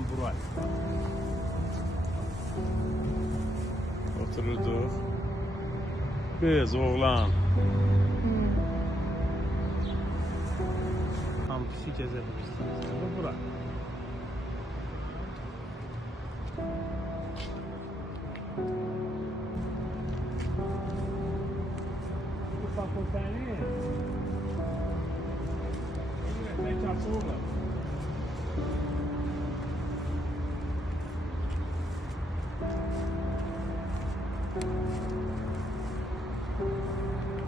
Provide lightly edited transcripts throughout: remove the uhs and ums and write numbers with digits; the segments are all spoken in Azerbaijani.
Aynen buraya. Otururduk. Kız, oğlan. Kampüsü gezebilirsiniz. Bu bura. Bu fakülteni. Evet, mekası orada.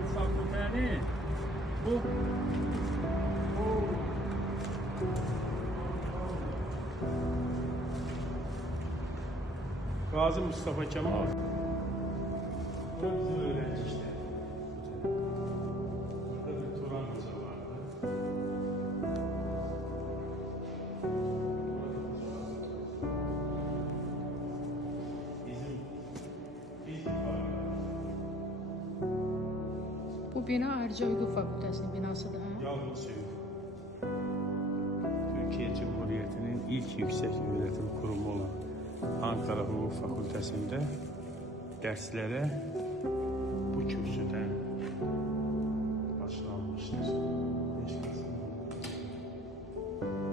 Bu fakülteni. Bu. Gazi Mustafa Kemal. Bu bizim öğrenci işte. Burada bir Turan Hoca vardı. Bizim Bu bina Ayrıca Hüquq Fakültəsinin binasıdır. Yalnız Türkiye Cumhuriyeti'nin ilk yüksek öğretim kurumu olan Ankara Hukuk Fakültəsində derslere bu kürsüden başlanmıştır.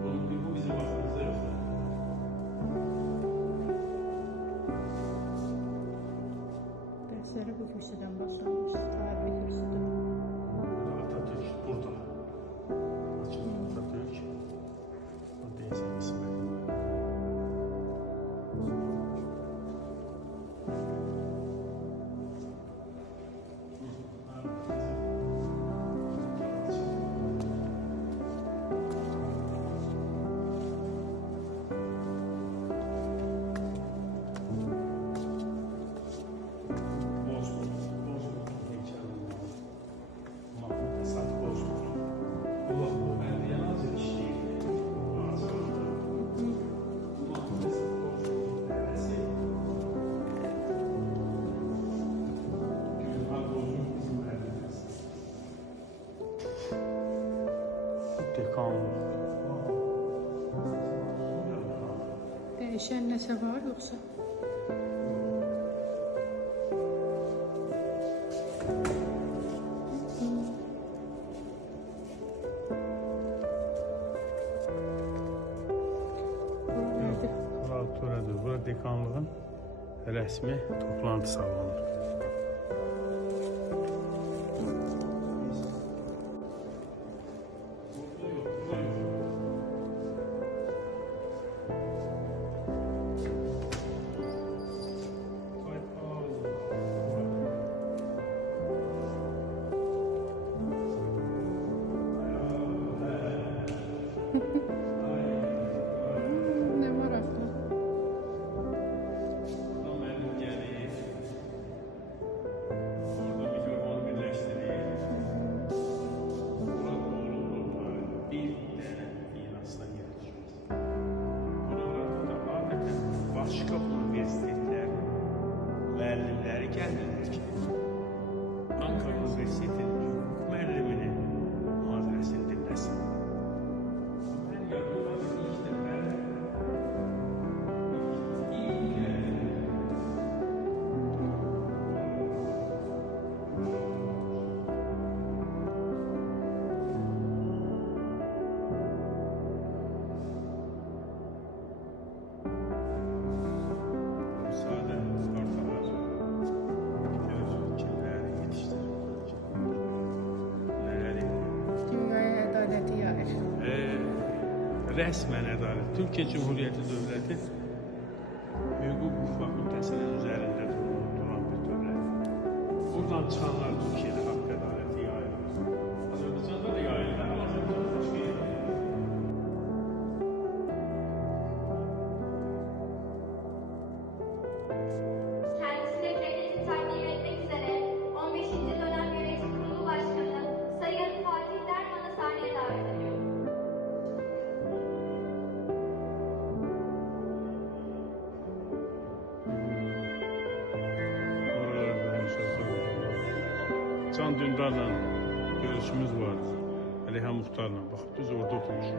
Bu bizim vaxtımızda yoxdur. Dərsləri bu kürsüdən başlanmış. Tarihi kürsüdür. Atatürk burada. Atatürk. O deyəsən ismi. Dəyişən nəsə var yoxsa? Burada dekanlığın resmi toplantı salonu. Ne maraqlı. Başka üniversiteler müəllimləri gəlirlər ki, Ankara Üniversitetinin müəlliminin mühazirəsini dinləsin. Mən yadımda ilk dəfə resmen ədalət. Türkiye Cumhuriyeti Devleti Hüquq Fakültəsinin üzərində duran bir dövlət. Buradan çıxanlar Türkiye'de haqq ədaləti yayılır. Azərbaycanda da yayılır, amma Azərbaycanda başqa yerdə. Kendisine devletin takdir etmek üzere 15. dönem yönetim kurulu başkanı Sayın Fatih Derman'ı sahneye davet ediyorum. Can Dündar'la görüşümüz vardı. Alihan Muhtar'la. Bak biz orada oturmuşuz.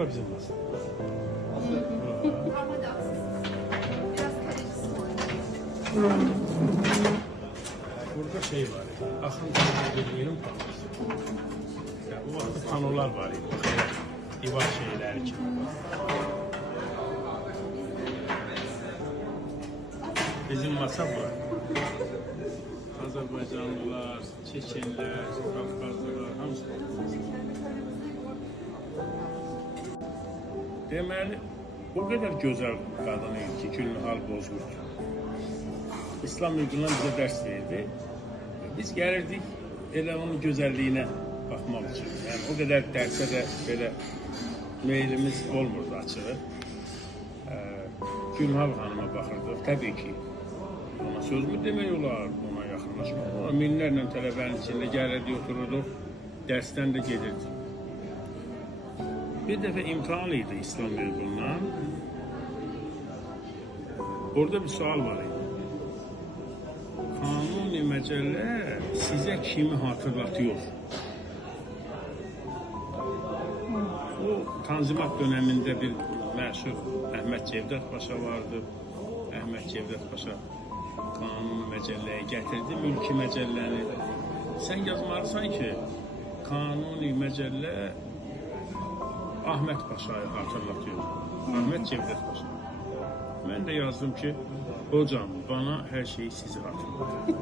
Bura bizim masa. Ama da haksızsınız. Biraz kalecisi var. Burada şey var. Axın bildiğim panosu. Yani o vaxtı panolar var idi. Divar şeyləri kimi. Bizim masa bu. Azərbaycanlılar, Çeçenlər, Qafqazlılar hamısı. Deməli, o qədər gözəl qadın idi ki, Gülnihal Bozkurt. İslam mülkündən bizə dərs verdi. Biz gəlirdik elə onun gözəlliyinə baxmaq üçün. Yəni o qədər dərsə də belə meylimiz olmurdu açığı. Gülnihal xanıma baxırdıq. Təbii ki, ona söz mü demək olar, ona yaxınlaşmaq olar. Minlərlə tələbənin içində gəlirdik, otururduq, dərsdən də gedirdik. Bir dəfə imtahan idi İslam mülkündən. Orada bir sual var idi. Kanuni məcəllə sizə kimi hatırlatıyor? O Tanzimat döneminde bir məşhur Əhməd Cevdet Paşa vardı. Əhməd Cevdet Paşa Kanuni məcəlləyə gətirdi, mülki məcəlləni. Sən yazmalısan ki, Kanuni məcəllə Ahmet Paşa'yı hatırlatıyor. Ahmet Cevdet Paşa. Ben de yazdım ki, hocam bana her şeyi sizi hatırlatıyor.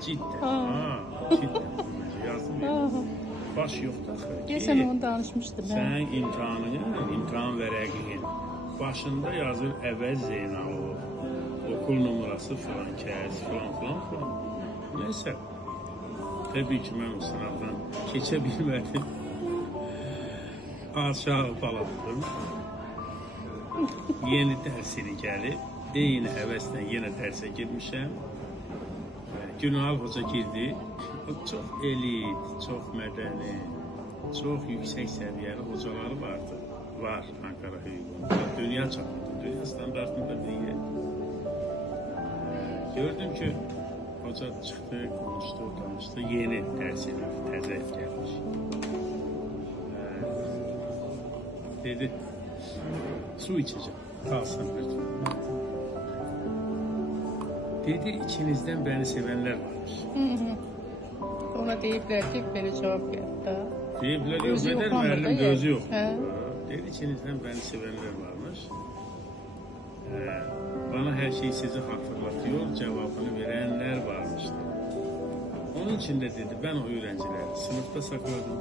Cidden. Cidden. Yazdım ya. Baş yok da. Geçen onu danışmıştım. Sen imtihan vərəqinin başında yazır Əvəz Zeynalov, okul numarası falan kəs, falan. Neyse. Tabii ki ben o sınavdan geçebilmedim. Aşağı baladım. Yeni dərsini gəlib, eyni həvəslə yenə dərsə girmişəm. Gülnihal Hoca girdi. O çox elit, çox mədəni, çox yüksək səviyyəli hocaları vardı. Var Ankara hüququnda. Dünya çapında, dünya standartında deyil. Gördüm ki, hoca çıxdı, konuşdu, danışdı. Yeni dərsini təzə gəlmiş. Dedi, su içeceğim, kalsın lütfen. Dedi, içinizden beni sevenler varmış. Ona deyiblər ki, belə cavab verdi. Deyiblər, yok Gözü eder yok ama müəllim, da, gözü yok. he. Dedi, içinizden beni sevenler varmış. Bana her şey sizi hatırlatıyor, cevabını verenler varmış. Onun için de dedi, ben o öğrencileri sınıfta sakladım.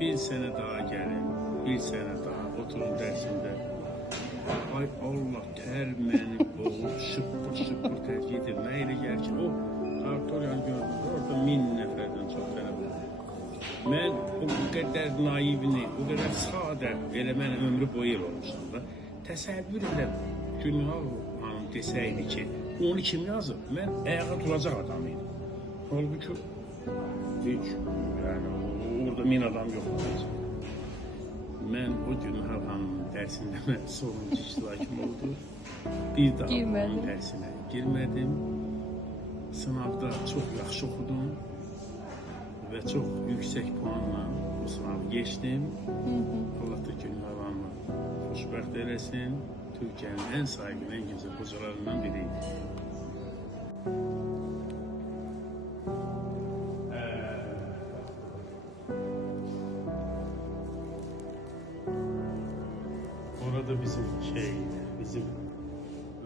Bir sene daha gelin, bir sene daha oturun dersinde. Ay Allah, termeni boğup şıppır ter yedirmeyle gel ki o Artoriyan gördüm. Orada 1000 nəfərdən çox tələbə. Mən o qədər naivini, o qədər sadə elə mən ömrü boyu el olmuşam da. Təsəvvür elə Gülnihal Hanım desəydi ki, onu kim yazıb? Mən ayağa duracaq adam idim. Halbuki hiç, yani orada 1000 adam yoxdur. Mən o Gülnihal Hanımın dərsində mən sonuncu iştirakım oldu. Bir daha onun dərsinə girmədim. Sınavda çox yaxşı oxudum və çox yüksək puanla bu sınavı geçdim. Allah da Gülnihal Hanımı xoşbəxt eləsin. Türkiye'nin en saygın, en güzel hocalarından biriydi. Orada bizim bizim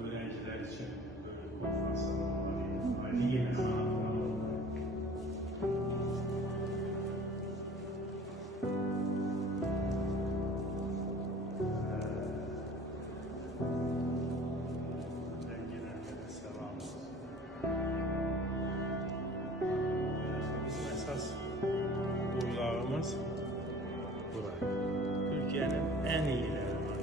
öğrenciler için böyle konferans salonları, Ali Yeni Sanatlar. Esas uygulağımız burası. Türkiye'nin en iyileri var.